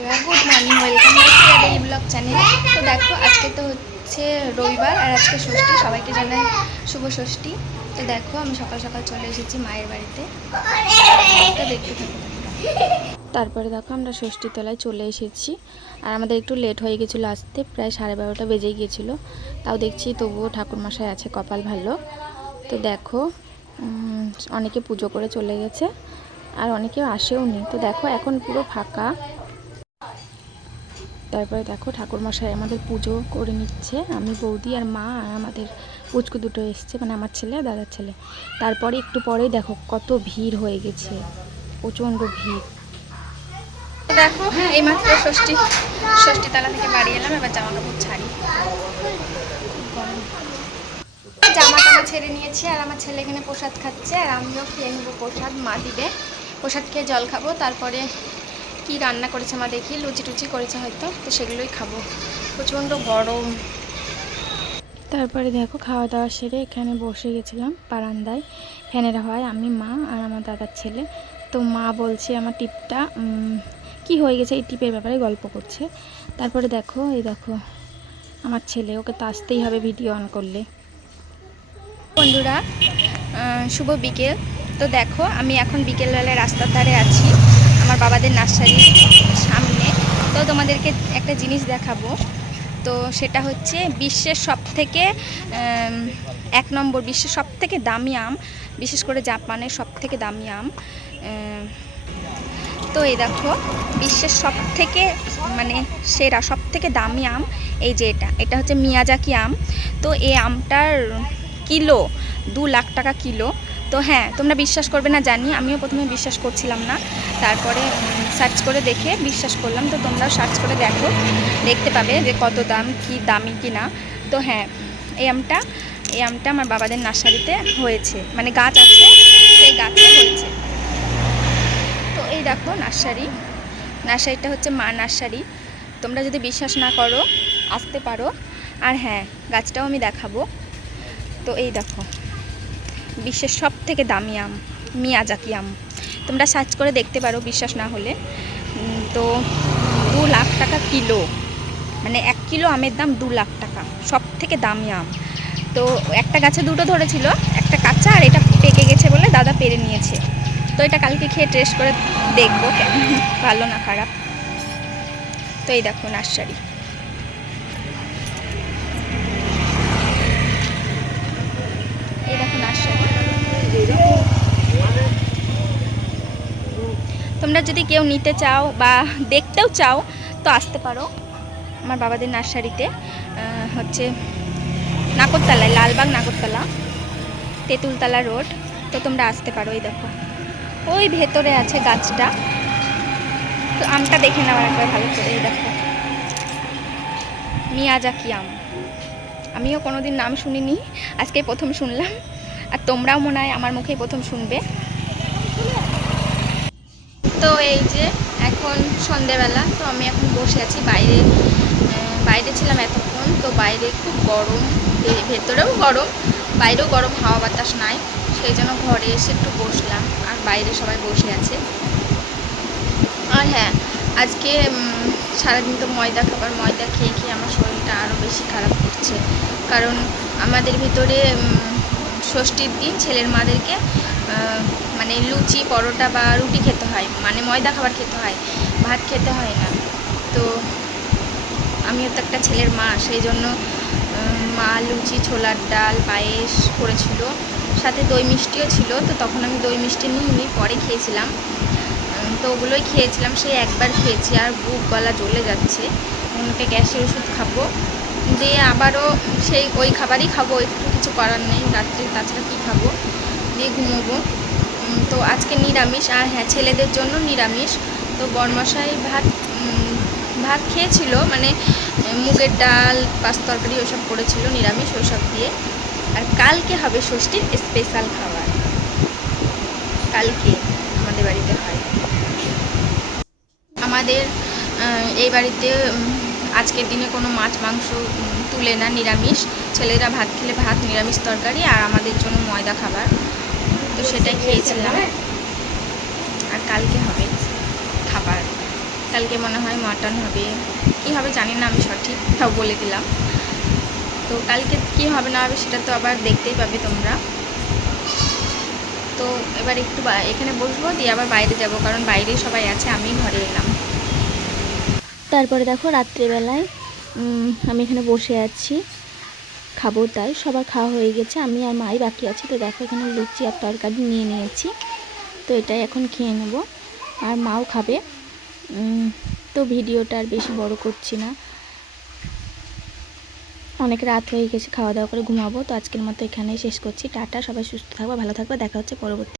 Good morning welcome daily blog channel তো দেখো, আজকে তো হচ্ছে রবিবার আর আজকে ষষ্ঠী, সবাইকে জানাই শুভ ষষ্ঠী। তো দেখো, আমি সকাল সকাল চলে এসেছি মায়ের বাড়িতে। তারপরে দেখো, আমরা ষষ্ঠী তলায় চলে এসেছি। আর আমাদের একটু লেট হয়ে গেছিল আসতে, প্রায় সাড়ে বারোটা বেজে গেছিল। তাও দেখছি তবুও ঠাকুরমশাই আছে, কপাল ভালো। তো দেখো অনেকে পুজো করে চলে গেছে, আর অনেকেও আসেও নি তো দেখো, এখন পুরো ফাঁকা। তারপরে দেখো ঠাকুরমশাই আমাদের পুজো করে নিচ্ছে, আমি বৌদি আর মা আর আমাদের পুচকু দুটো এসছে মানে আমার ছেলে আর দাদার ছেলে। তারপরে একটু পরেই দেখো কত ভিড় হয়ে গেছে, প্রচণ্ড ভিড়। দেখো এইমাত্র ষষ্ঠী ষষ্ঠী তালা থেকে বাড়ি এলাম, এবার জামা কাপড় ছাড়ি। জামা টামা ছেড়ে নিয়েছি, আর আমার ছেলে এখানে প্রসাদ খাচ্ছে, আর আমিও খেয়ে নেব প্রসাদ, মা দিবে। প্রসাদ খেয়ে জল খাব, তারপরে কি রান্না করেছে মা দেখি লুচি টুচি করেছে হয়তো তো সেগুলোই খাব। প্রচণ্ড গরম। তারপরে দেখো খাওয়া দাওয়া সেরে এখানে বসে গেছিলাম বারান্দায়। ফ্যানের হয় আমি মা আর আমার দাদার ছেলে। তো মা বলছে আমার টিপটা কি হয়ে গেছে এই টিপের ব্যাপারে গল্প করছে। তারপরে দেখো এই দেখো আমার ছেলে ওকে তো আসতেই হবে ভিডিও অন করলে। বন্ধুরা শুভ বিকেল। তো দেখো আমি এখন বিকেলবেলায় রাস্তার ধারে আছি। আমার বাবাদের নার্সারির সামনে। তো তোমাদেরকে একটা জিনিস দেখাবো। তো সেটা হচ্ছে বিশ্বের সব থেকে এক নম্বর, বিশ্বের সব থেকে দামি আম, বিশেষ করে জাপানের সব থেকে দামি আম তো এই দেখো, বিশ্বের সব থেকে মানে সেরা সব থেকে দামি আম এই যে এটা এটা হচ্ছে মিয়াজাকি আম। তো এই আমটার কিলো, দু লাখ টাকা কিলো। তো হ্যাঁ তোমরা বিশ্বাস করবে না, জানি। আমিও প্রথমে বিশ্বাস করছিলাম না। তারপরে সার্চ করে দেখে বিশ্বাস করলাম। তো তোমরাও সার্চ করে দেখো। দেখতে পাবে যে কত দাম, কি দামি কি না তো হ্যাঁ এই আমটা এই আমটা আমার বাবাদের নার্সারিতে হয়েছে। মানে গাছ আছে, সেই গাছে হয়েছে। তো এই দেখো নার্সারি। নার্সারিটা হচ্ছে মা নার্সারি। তোমরা যদি বিশ্বাস না করো, আসতে পারো। আর হ্যাঁ গাছটাও আমি দেখাবো। তো এই দেখো। বিশ্বের সব থেকে দামি আম মিয়াজাকি আম। তোমরা সার্চ করে দেখতে পারো বিশ্বাস না হলে। তো দু লাখ টাকা কিলো। মানে এক কিলো আমের দাম দু লাখ টাকা সব থেকে দামি আম। তো একটা গাছে দুটো ধরেছিল, একটা কাঁচা আর এটা পেকে গেছে বলে দাদা পেরে নিয়েছে। তো এটা কালকে খেয়ে টেস্ট করে দেখব ভালো না খারাপ? তো এই দেখো নার্সারি। তোমরা যদি কেউ নিতে চাও বা দেখতেও চাও, তো আসতে পারো আমার বাবাদের নার্সারিতে হচ্ছে নাগরতলায় লালবাগ নাগরতলা তেঁতুলতলা রোড। তো তোমরা আসতে পারো, এই দেখো। ওই ভেতরে আছে গাছটা। তো আমটা দেখে নেওয়ার একবার ভালো করে, এই দেখো। মিয়াজাকি আম। আমিও কোনোদিন নাম শুনিনি, আজকে প্রথম শুনলাম। আর তোমরাও মনে হয় আমার মুখেই প্রথম শুনবে। তো এই যে এখন সন্ধেবেলা, তো আমি এখন বসে আছি বাইরে বাইরে ছিলাম এতক্ষণ, তো বাইরে খুব গরম ভেতরেও গরম, বাইরেও গরম, হাওয়া বাতাস নাই, সেই জন্য ঘরে এসে একটু বসলাম, আর বাইরে সবাই বসে আছে। আর হ্যাঁ আজকে সারাদিন তো ময়দা খাবার, ময়দা খেয়ে খেয়ে আমার শরীরটা আরও বেশি খারাপ করছে। কারণ আমাদের ভিতরে ষষ্ঠীর দিন ছেলের মাদেরকে মানে লুচি, পরোটা বা রুটি খেতে হয়। মানে ময়দা খাবার খেতে হয়। ভাত খেতে হয় না। তো আমিও তো একটা ছেলের মা, সেই জন্য মা লুচি, ছোলার ডাল, পায়েস করেছিল। সাথে দই মিষ্টিও ছিল। তো তখন আমি দই মিষ্টি নিইনি, পরে খেয়েছিলাম। তো ওগুলোই খেয়েছিলাম। সেই একবার খেয়েছি আর বুক গলা জ্বলে যাচ্ছে। ওনাকে গ্যাসের ওষুধ খাব। দিয়ে আবারও সেই ওই খাবারই খাব। একটু কিছু করার নেই। রাত্রে তাছাড়া কী খাব? দিয়ে ঘুমোবো। তো আজকে নিরামিষ আর হ্যাঁ ছেলেদের জন্য নিরামিষ। তো বরমশাই ভাত ভাত খেয়েছিল মানে মুগের ডাল, পাঁচ তরকারি ওসব করেছিল নিরামিষ ওসব দিয়ে। আর কালকে হবে ষষ্ঠীর স্পেশাল খাবার। কালকে আমাদের বাড়িতে হয়। আমাদের এই বাড়িতে আজকের দিনে কোনো মাছ, মাংস তুলে না নিরামিষ। ছেলেরা ভাত খেলে ভাত, নিরামিষ তরকারি আর আমাদের জন্য ময়দা খাবার। তো সেটাই খেয়েছিলাম। আর কালকে হবে খাবার। কালকে মনে হয় মাটন হবে। কী হবে জানি না আমি সঠিক তাও বলে দিলাম। তো কালকে কী হবে না হবে সেটা তো আবার দেখতেই পাবে তোমরা। তো এবার একটু এখানে বসবো, দিয়ে আবার বাইরে যাব, কারণ বাইরে সবাই আছে, আমি ঘরে এলাম। তারপরে দেখো রাত্রেবেলায় আমি এখানে বসে আছি। খাব, তাই সবার খাওয়া হয়ে গেছে। আমি আর মাই বাকি আছি। তো দেখো, এখানে লুচি আর তরকারি নিয়ে নিয়েছি। তো এটাই এখন খেয়ে নেব। আর মাও খাবে। তো ভিডিওটা আর বেশি বড় করছি না। অনেক রাত হয়ে গেছে, খাওয়া দাওয়া করে ঘুমাবো। তো আজকের মতো এখানেই শেষ করছি। টাটা, সবাই সুস্থ থাকবে, ভালো থাকবে। দেখা হচ্ছে পরবর্তী